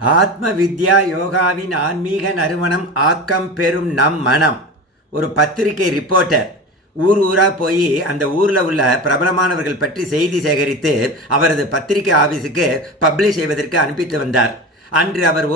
ஆத்ம வித்யா யோகாவின் ஆன்மீக நறுமணம் ஆக்கம் பெறும் நம் மனம். ஒரு பத்திரிகை ரிப்போர்ட்டர் ஊர் ஊராக போய் அந்த ஊரில் உள்ள பிரபலமானவர்கள் பற்றி செய்தி சேகரித்து அவரது பத்திரிகை ஆஃபீஸுக்கு பப்ளிஷ் செய்வதற்கு அனுப்பித்து வந்தார். அன்று அவர்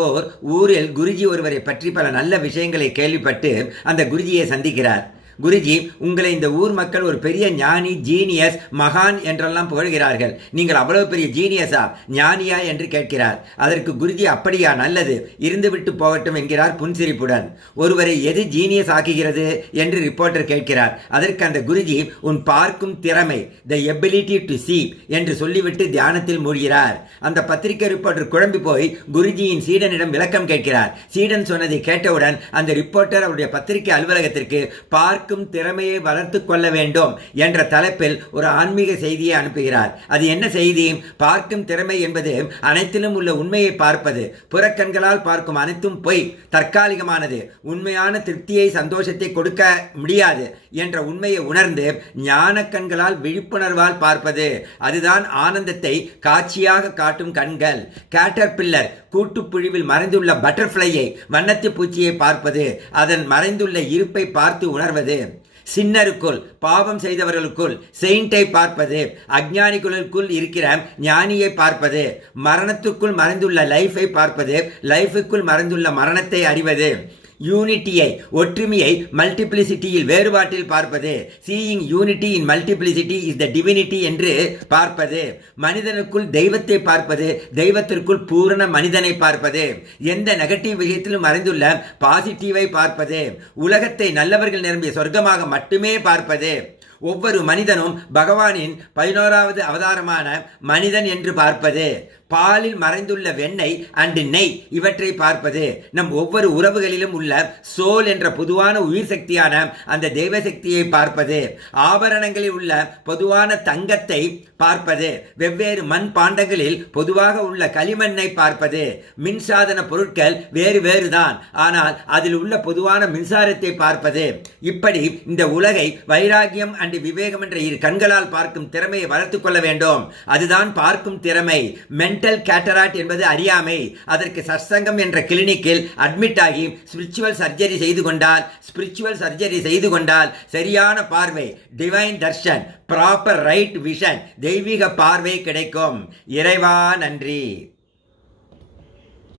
ஊரில் குருஜி ஒருவரை பற்றி பல நல்ல விஷயங்களை கேள்விப்பட்டு அந்த குருஜியை சந்திக்கிறார். குருஜி, உங்களை இந்த ஊர் மக்கள் ஒரு பெரிய ஞானி, ஜீனியஸ், மகான் என்றெல்லாம் புகழ்கிறார்கள். நீங்கள் அவ்வளவு பெரிய ஜீனியஸா, ஞானியா என்று கேட்கிறார். அதற்கு குருஜி, அப்படியா, நல்லது, இருந்துவிட்டு போகட்டும் என்கிறார் புன்சிரிப்புடன். ஒருவரை எது ஜீனியஸ் ஆக்குகிறது என்று ரிப்போர்ட்டர் கேட்கிறார். அதற்கு அந்த குருஜி, உன் பார்க்கும் திறமை, த எபிலிட்டி டு see என்று சொல்லிவிட்டு தியானத்தில் மூழ்கிறார். அந்த பத்திரிகை ரிப்போர்ட்டர் குழம்பி போய் குருஜியின் சீடனிடம் விளக்கம் கேட்கிறார். சீடன் சொன்னதை கேட்டவுடன் அந்த ரிப்போர்ட்டர் அவருடைய பத்திரிகை அலுவலகத்திற்கு பார்க்கும் திறமையை வளர்த்து கொள்ள வேண்டும் என்ற தலைப்பில் ஒரு ஆன்மீக செய்தியை அனுப்புகிறார். அது என்ன செய்தி? பார்க்கும் திறமை என்பது அனைத்திலும் உள்ள உண்மையை பார்ப்பது. புறக்கண்களால் பார்க்கும் அனைத்தும் பொய், தற்காலிகமானது, உண்மையான திருப்தியை, சந்தோஷத்தை கொடுக்க முடியாது என்ற உண்மையை உணர்ந்து ஞான கண்களால், விழிப்புணர்வால் பார்ப்பது. அதுதான் ஆனந்தத்தை காட்சியாக காட்டும் கண்கள். கேட்டர்பில்லர் கூட்டுப்புழுவில் மறைந்துள்ள பட்டர்ஃப்ளையை, வண்ணத்து பூச்சியை பார்ப்பது, அதன் மறைந்துள்ள இருப்பை பார்த்து உணர்வது. சின்னருக்குள், பாவம் செய்தவர்களுக்குள் செயின்ட்டை பார்ப்பது, அஞ்ஞானிகளுக்குள் இருக்கிற ஞானியை பார்ப்பது, மரணத்துக்குள் மறைந்துள்ள லைஃபை பார்ப்பது, லைஃபுக்குள் மறைந்துள்ள மரணத்தை அறிவது. யூனிட்டியை, ஒற்றுமையை மல்டிப்ளிசிட்டியில், வேறுபாட்டில் பார்ப்பது. Seeing unity in multiplicity is the divinity என்று பார்ப்பது. மனிதனுக்குள் தெய்வத்தை பார்ப்பது, தெய்வத்திற்குள் பூரண மனிதனை பார்ப்பது. எந்த நெகட்டிவ் விஷயத்திலும் மறைந்துள்ள பாசிட்டிவை பார்ப்பது. உலகத்தை நல்லவர்கள் நிரம்பிய சொர்க்கமாக மட்டுமே பார்ப்பது. ஒவ்வொரு மனிதனும் பகவானின் 11வது அவதாரமான மனிதன் என்று பார்ப்பது. பாலில் மறைந்துள்ள வெண்ணெய் அண்டு நெய் இவற்றை பார்ப்பது. நம் ஒவ்வொரு உறவுகளிலும் உள்ள சோல் என்ற பொதுவான உயிர் சக்தியான அந்த தெய்வ சக்தியை பார்ப்பது. ஆபரணங்களில் உள்ள பொதுவான தங்கத்தை பார்ப்பது. வெவ்வேறு மண் பாண்டங்களில் பொதுவாக உள்ள களிமண்ணை பார்ப்பது. மின்சாதன பொருட்கள் வேறு வேறுதான், ஆனால் அதில் உள்ள பொதுவான மின்சாரத்தை பார்ப்பது. இப்படி இந்த உலகை வைராகியம் அண்டு விவேகம் என்ற இரு கண்களால் பார்க்கும் திறமையை வளர்த்து கொள்ள வேண்டும். அதுதான் பார்க்கும் திறமை. மென்டல் கேட்டராக்ட் என்பது அறியாமை. அதற்கு சத்சங்கம் என்ற கிளினிக்கில் அட்மிட் ஆகி ஸ்பிரிச்சுவல் சர்ஜரி செய்து கொண்டால் சரியான பார்வை, divine Darshan, proper right vision, தெய்வீக பார்வை கிடைக்கும். இறைவா நன்றி.